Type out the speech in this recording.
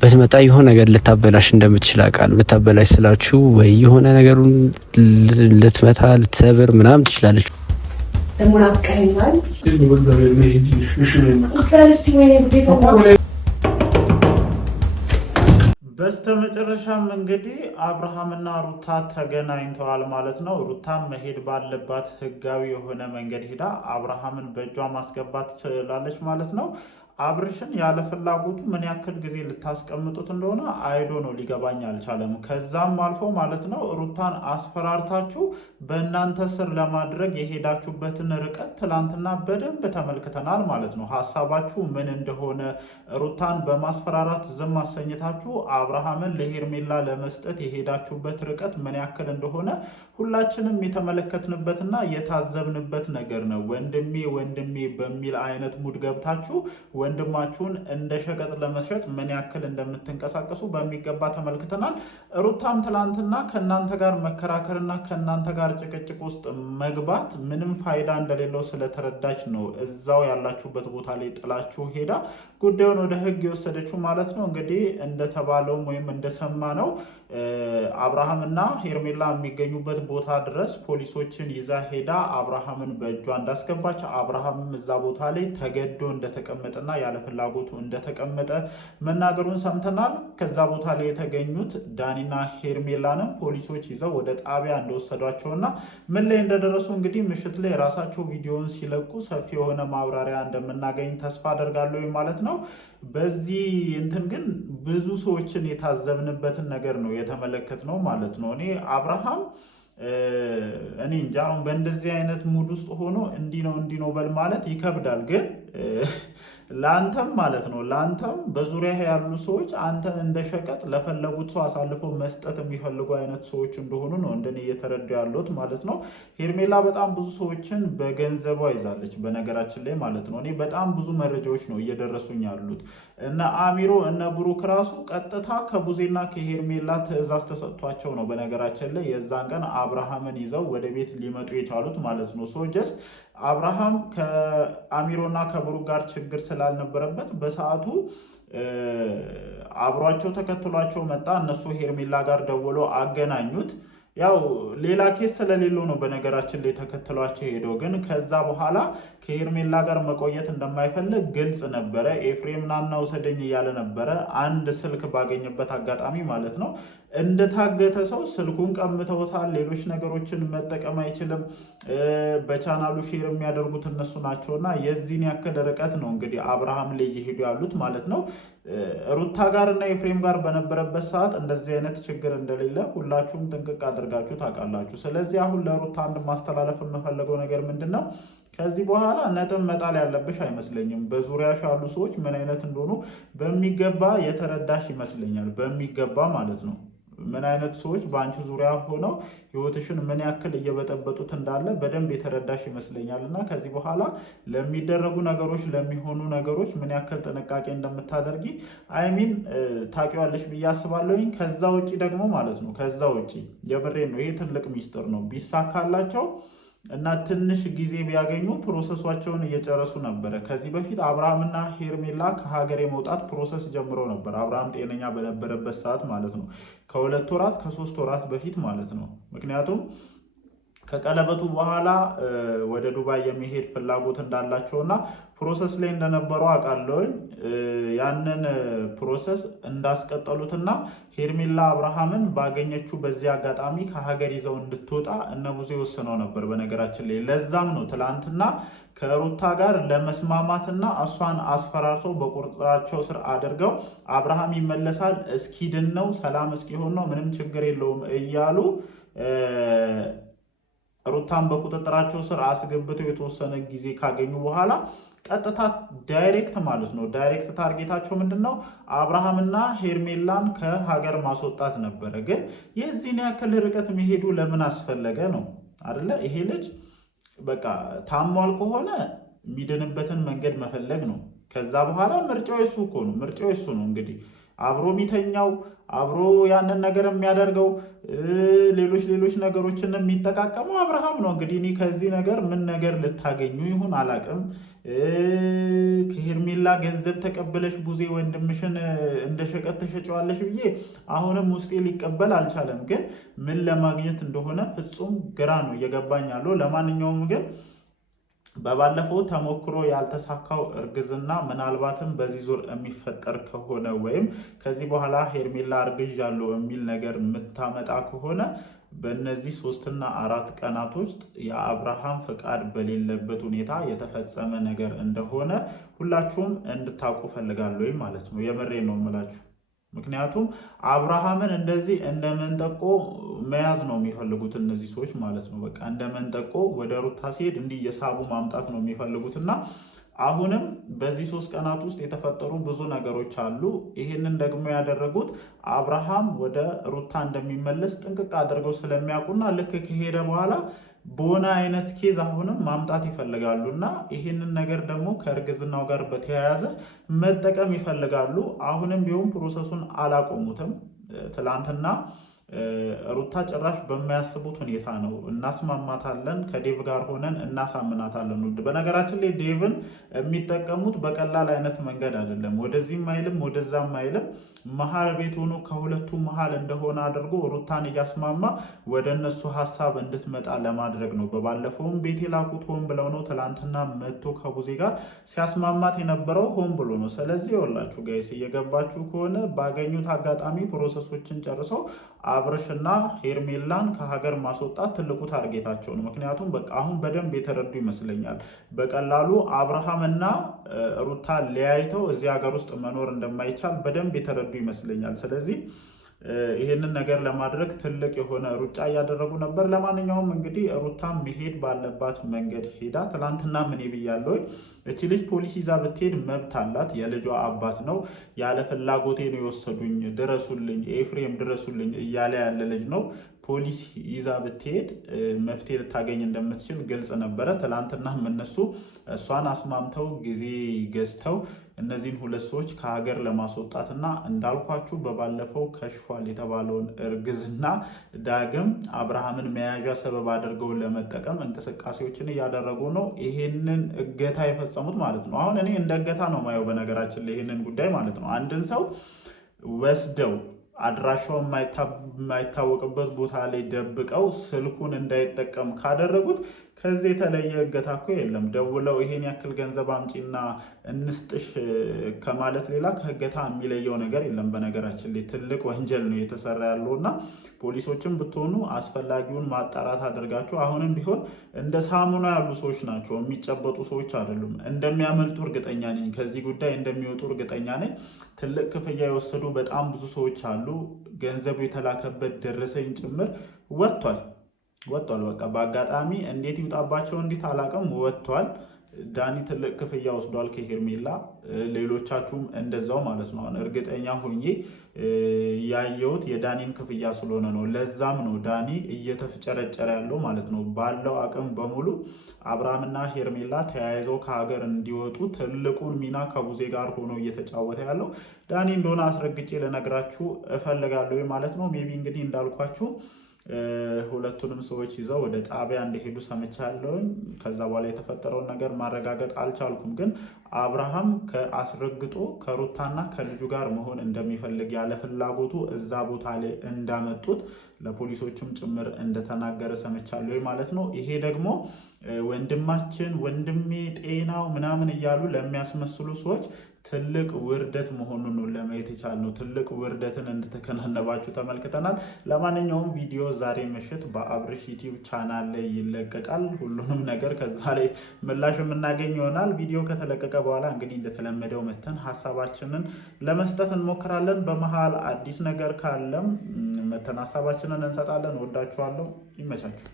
በትመጣ የሆነ ነገር ልታበላሽ እንደምትችል አውቃለሁ። ልታበላሽ ስላችሁ ወይ የሆነ ነገሩን ልትመታ ልትሰብር ምናምን ትችላለች። በስተመጨረሻም እንግዲህ አብርሃምና ሩታ ተገናኝተዋል ማለት ነው። ሩታም መሄድ ባለባት ህጋዊ የሆነ መንገድ ሄዳ አብርሃምን በእጇ ማስገባት ትችላለች ማለት ነው። አብርሽን ያለ ፍላጎቱ ምን ያክል ጊዜ ልታስቀምጡት እንደሆነ አይዶ ነው ሊገባኝ አልቻለም። ከዛም አልፎ ማለት ነው ሩታን አስፈራርታችሁ በእናንተ ስር ለማድረግ የሄዳችሁበትን ርቀት ትላንትና በደንብ ተመልክተናል ማለት ነው። ሀሳባችሁ ምን እንደሆነ ሩታን በማስፈራራት ዝም አሰኝታችሁ አብርሃምን ለሄርሜላ ለመስጠት የሄዳችሁበት ርቀት ምን ያክል እንደሆነ ሁላችንም የተመለከትንበትና የታዘብንበት ነገር ነው። ወንድሜ ወንድሜ በሚል አይነት ሙድ ገብታችሁ ወንድማችሁን እንደ ሸቀጥ ለመሸጥ ምን ያክል እንደምትንቀሳቀሱ በሚገባ ተመልክተናል። ሩታም ትላንትና ከእናንተ ጋር መከራከርና ከእናንተ ጋር ጭቅጭቅ ውስጥ መግባት ምንም ፋይዳ እንደሌለው ስለተረዳች ነው እዛው ያላችሁበት ቦታ ላይ ጥላችሁ ሄዳ ጉዳዩን ወደ ሕግ የወሰደችው ማለት ነው። እንግዲህ እንደተባለውም ወይም እንደሰማ ነው አብርሃምና ሄርሜላ የሚገኙበት ቦታ ድረስ ፖሊሶችን ይዛ ሄዳ አብርሃምን በእጇ እንዳስገባች አብርሃምም እዛ ቦታ ላይ ተገዶ እንደተቀመጠና ያለ ፍላጎቱ እንደተቀመጠ መናገሩን ሰምተናል። ከዛ ቦታ ላይ የተገኙት ዳኒና ሄርሜላንም ፖሊሶች ይዘው ወደ ጣቢያ እንደወሰዷቸውና ምን ላይ እንደደረሱ እንግዲህ ምሽት ላይ የራሳቸው ቪዲዮውን ሲለቁ ሰፊ የሆነ ማብራሪያ እንደምናገኝ ተስፋ አደርጋለሁ ማለት ነው። በዚህ እንትን ግን ብዙ ሰዎችን የታዘብንበትን ነገር ነው የተመለከትነው ማለት ነው። እኔ አብርሃም እኔ እንጃ አሁን በእንደዚህ አይነት ሙድ ውስጥ ሆኖ እንዲህ ነው በል ማለት ይከብዳል። ግን ላንተም ማለት ነው ላንተም በዙሪያ ያሉ ሰዎች አንተን እንደ ሸቀጥ ለፈለጉት ሰው አሳልፈው መስጠት የሚፈልጉ አይነት ሰዎች እንደሆኑ ነው እንደኔ እየተረዱ ያሉት ማለት ነው። ሄርሜላ በጣም ብዙ ሰዎችን በገንዘቧ ይዛለች በነገራችን ላይ ማለት ነው። እኔ በጣም ብዙ መረጃዎች ነው እየደረሱኝ ያሉት። እነ አሚሮ እነ ብሩክ ራሱ ቀጥታ ከቡዜና ከሄርሜላ ትዕዛዝ ተሰጥቷቸው ነው በነገራችን ላይ የዛን ቀን አብርሃምን ይዘው ወደ ቤት ሊመጡ የቻሉት ማለት ነው። ሶ ጀስት አብርሃም ከአሚሮና ከብሩክ ጋር ችግር ስላልነበረበት በሰዓቱ አብሯቸው ተከትሏቸው መጣ። እነሱ ሄርሜላ ጋር ደውሎ አገናኙት። ያው ሌላ ኬስ ስለሌለው ነው በነገራችን ላይ ተከትሏቸው ሄደው። ግን ከዛ በኋላ ከሄርሜላ ጋር መቆየት እንደማይፈልግ ግልጽ ነበረ። ኤፍሬም ናና ውሰደኝ እያለ ነበረ። አንድ ስልክ ባገኘበት አጋጣሚ ማለት ነው እንደታገተ ሰው ስልኩን ቀምተውታል። ሌሎች ነገሮችን መጠቀም አይችልም። በቻናሉ ሼር የሚያደርጉት እነሱ ናቸውና የዚህን ያክል ርቀት ነው እንግዲህ አብርሃም ላይ እየሄዱ ያሉት ማለት ነው። ሩታ ጋር እና ኤፍሬም ጋር በነበረበት ሰዓት እንደዚህ አይነት ችግር እንደሌለ ሁላችሁም ጥንቅቅ አድርጋችሁ ታውቃላችሁ። ስለዚህ አሁን ለሩታ አንድ ማስተላለፍ የምፈልገው ነገር ምንድን ነው? ከዚህ በኋላ ነጥብ መጣል ያለብሽ አይመስለኝም። በዙሪያሽ ያሉ ሰዎች ምን አይነት እንደሆኑ በሚገባ የተረዳሽ ይመስለኛል። በሚገባ ማለት ነው። ምን አይነት ሰዎች በአንቺ ዙሪያ ሆነው ህይወትሽን ምን ያክል እየበጠበጡት እንዳለ በደንብ የተረዳሽ ይመስለኛል። እና ከዚህ በኋላ ለሚደረጉ ነገሮች ለሚሆኑ ነገሮች ምን ያክል ጥንቃቄ እንደምታደርጊ አይሚን ታውቂዋለሽ ብዬ አስባለሁኝ። ከዛ ውጪ ደግሞ ማለት ነው ከዛ ውጪ የብሬን ነው ይሄ ትልቅ ሚስጥር ነው ቢሳካላቸው እና ትንሽ ጊዜ ቢያገኙ ፕሮሰሷቸውን እየጨረሱ ነበረ። ከዚህ በፊት አብርሃምና ሄርሜላ ከሀገር የመውጣት ፕሮሰስ ጀምሮ ነበር። አብርሃም ጤነኛ በነበረበት ሰዓት ማለት ነው። ከ2 ወራት ከ3 ወራት በፊት ማለት ነው። ምክንያቱም ከቀለበቱ በኋላ ወደ ዱባይ የሚሄድ ፍላጎት እንዳላቸውና ፕሮሰስ ላይ እንደነበሩ አውቃለሁኝ። ያንን ፕሮሰስ እንዳስቀጠሉትና ሄርሜላ አብርሃምን ባገኘችው በዚህ አጋጣሚ ከሀገር ይዘው እንድትወጣ እነ ቡዜ ወስነው ነበር በነገራችን ላይ። ለዛም ነው ትላንትና ከሩታ ጋር ለመስማማትና እሷን አስፈራርተው በቁጥጥራቸው ስር አድርገው አብርሃም ይመለሳል እስኪድን ነው ሰላም እስኪሆን ነው ምንም ችግር የለውም እያሉ ሩታን በቁጥጥራቸው ስር አስገብተው የተወሰነ ጊዜ ካገኙ በኋላ ቀጥታ ዳይሬክት ማለት ነው ዳይሬክት ታርጌታቸው ምንድነው? አብርሃምና ሄርሜላን ከሀገር ማስወጣት ነበረ። ግን የዚህን ያክል ርቀት መሄዱ ለምን አስፈለገ ነው አይደለ? ይሄ ልጅ በቃ ታሟል ከሆነ የሚድንበትን መንገድ መፈለግ ነው። ከዛ በኋላ ምርጫው የሱ እኮ ነው። ምርጫው የሱ ነው። እንግዲህ አብሮ የሚተኛው አብሮ ያንን ነገር የሚያደርገው ሌሎች ነገሮችን የሚጠቃቀመው አብርሃም ነው። እንግዲህ እኔ ከዚህ ነገር ምን ነገር ልታገኙ ይሁን አላቅም። ከሄርሜላ ገንዘብ ተቀበለሽ ቡዜ ወንድምሽን እንደ ሸቀጥ ተሸጨዋለሽ ብዬ አሁንም ውስጤ ሊቀበል አልቻለም። ግን ምን ለማግኘት እንደሆነ ፍጹም ግራ ነው እየገባኝ ያለው። ለማንኛውም ግን በባለፈው ተሞክሮ ያልተሳካው እርግዝና ምናልባትም በዚህ ዙር የሚፈጠር ከሆነ ወይም ከዚህ በኋላ ሄርሜላ አርግዣለሁ የሚል ነገር የምታመጣ ከሆነ በእነዚህ 3 እና 4 ቀናት ውስጥ የአብርሃም ፍቃድ በሌለበት ሁኔታ የተፈጸመ ነገር እንደሆነ ሁላችሁም እንድታውቁ ፈልጋለሁ ማለት ነው። የምሬ ነው የምላችሁ። ምክንያቱም አብርሃምን እንደዚህ እንደ መንጠቆ መያዝ ነው የሚፈልጉት እነዚህ ሰዎች ማለት ነው። በቃ እንደ መንጠቆ ወደ ሩታ ሲሄድ እንዲህ የሳቡ ማምጣት ነው የሚፈልጉት እና አሁንም በዚህ 3 ቀናት ውስጥ የተፈጠሩ ብዙ ነገሮች አሉ። ይህንን ደግሞ ያደረጉት አብርሃም ወደ ሩታ እንደሚመለስ ጥንቅቅ አድርገው ስለሚያውቁና ልክ ከሄደ በኋላ በሆነ አይነት ኬዝ አሁንም ማምጣት ይፈልጋሉ እና ይህንን ነገር ደግሞ ከእርግዝናው ጋር በተያያዘ መጠቀም ይፈልጋሉ። አሁንም ቢሆን ፕሮሰሱን አላቆሙትም። ትላንትና ሩታ ጭራሽ በማያስቡት ሁኔታ ነው እናስማማታለን፣ ከዴቭ ጋር ሆነን እናሳምናታለን። ውድ በነገራችን ላይ ዴቭን የሚጠቀሙት በቀላል አይነት መንገድ አይደለም። ወደዚህም አይልም ወደዛም አይልም። መሀል ቤት ሆኖ ከሁለቱ መሀል እንደሆነ አድርጎ ሩታን እያስማማ ወደ እነሱ ሀሳብ እንድትመጣ ለማድረግ ነው። በባለፈውም ቤት የላኩት ሆን ብለው ነው። ትላንትና መጥቶ ከቡዜ ጋር ሲያስማማት የነበረው ሆን ብሎ ነው። ስለዚህ ይኸውላችሁ ጋይስ እየገባችሁ ከሆነ ባገኙት አጋጣሚ ፕሮሰሶችን ጨርሰው አብርሽና ሄርሜላን ከሀገር ማስወጣት ትልቁ ታርጌታቸው ነው። ምክንያቱም በቃ አሁን በደንብ የተረዱ ይመስለኛል። በቀላሉ አብርሃምና ሩታ ለያይተው እዚህ ሀገር ውስጥ መኖር እንደማይቻል በደንብ የተረዱ ይመስለኛል። ስለዚህ ይህንን ነገር ለማድረግ ትልቅ የሆነ ሩጫ እያደረጉ ነበር። ለማንኛውም እንግዲህ ሩታ መሄድ ባለባት መንገድ ሄዳ ትላንትና ምን ብያለሁ፣ እቺ ልጅ ፖሊስ ይዛ ብትሄድ መብት አላት። የልጇ አባት ነው። ያለ ፍላጎቴ ነው የወሰዱኝ፣ ድረሱልኝ፣ ኤፍሬም ድረሱልኝ እያለ ያለ ልጅ ነው። ፖሊስ ይዛ ብትሄድ መፍትሄ ልታገኝ እንደምትችል ግልጽ ነበረ። ትላንትና እነሱ እሷን አስማምተው ጊዜ ገዝተው እነዚህን 2 ሰዎች ከሀገር ለማስወጣትና እንዳልኳችሁ በባለፈው ከሽፏል የተባለውን እርግዝና ዳግም አብርሃምን መያዣ ሰበብ አድርገው ለመጠቀም እንቅስቃሴዎችን እያደረጉ ነው። ይሄንን እገታ የፈጸሙት ማለት ነው። አሁን እኔ እንደ እገታ ነው ማየው በነገራችን ላይ ይሄንን ጉዳይ ማለት ነው። አንድን ሰው ወስደው አድራሻው የማይታወቅበት ቦታ ላይ ደብቀው ስልኩን እንዳይጠቀም ካደረጉት ከዚህ የተለየ እገታ እኮ የለም። ደውለው ይሄን ያክል ገንዘብ አምጪና እንስጥሽ ከማለት ሌላ ከእገታ የሚለየው ነገር የለም። በነገራችን ላይ ትልቅ ወንጀል ነው የተሰራ ያለው እና ፖሊሶችም ብትሆኑ አስፈላጊውን ማጣራት አድርጋችሁ አሁንም ቢሆን እንደ ሳሙና ያሉ ሰዎች ናቸው፣ የሚጨበጡ ሰዎች አይደሉም። እንደሚያመልጡ እርግጠኛ ነኝ። ከዚህ ጉዳይ እንደሚወጡ እርግጠኛ ነኝ። ትልቅ ክፍያ የወሰዱ በጣም ብዙ ሰዎች አሉ። ገንዘቡ የተላከበት ደረሰኝ ጭምር ወጥቷል። በቃ በአጋጣሚ እንዴት ይውጣባቸው እንዴት አላውቅም፣ ወጥቷል። ዳኒ ትልቅ ክፍያ ወስዷል ከሄርሜላ፣ ሌሎቻችሁም እንደዛው ማለት ነው። አሁን እርግጠኛ ሆኜ ያየሁት የዳኒን ክፍያ ስለሆነ ነው። ለዛም ነው ዳኒ እየተፍጨረጨረ ያለው ማለት ነው። ባለው አቅም በሙሉ አብርሃምና ሄርሜላ ተያይዘው ከሀገር እንዲወጡ ትልቁን ሚና ከቡዜ ጋር ሆኖ እየተጫወተ ያለው ዳኒ እንደሆነ አስረግጬ ልነግራችሁ እፈልጋለሁ ማለት ነው። ሜቢ እንግዲህ እንዳልኳችሁ ሁለቱንም ሰዎች ይዘው ወደ ጣቢያ እንደሄዱ ሰምቻለሁኝ። ከዛ በኋላ የተፈጠረውን ነገር ማረጋገጥ አልቻልኩም። ግን አብርሃም አስረግጦ ከሩታና ከልጁ ጋር መሆን እንደሚፈልግ ያለ ፍላጎቱ እዛ ቦታ ላይ እንዳመጡት ለፖሊሶችም ጭምር እንደተናገረ ሰምቻለሁ ማለት ነው። ይሄ ደግሞ ወንድማችን ወንድሜ ጤናው ምናምን እያሉ ለሚያስመስሉ ሰዎች ትልቅ ውርደት መሆኑን ነው ለማየት የቻልነው። ትልቅ ውርደትን እንደተከናነባችሁ ተመልክተናል። ለማንኛውም ቪዲዮ ዛሬ ምሽት በአብርሽ ዩቲዩብ ቻናል ላይ ይለቀቃል። ሁሉንም ነገር ከዛ ላይ ምላሽ የምናገኝ ይሆናል። ቪዲዮ ከተለቀቀ በኋላ እንግዲህ እንደተለመደው መተን ሀሳባችንን ለመስጠት እንሞክራለን። በመሀል አዲስ ነገር ካለም መተን ሀሳባችንን እንሰጣለን። ወዳችኋለሁ። ይመቻችሁ።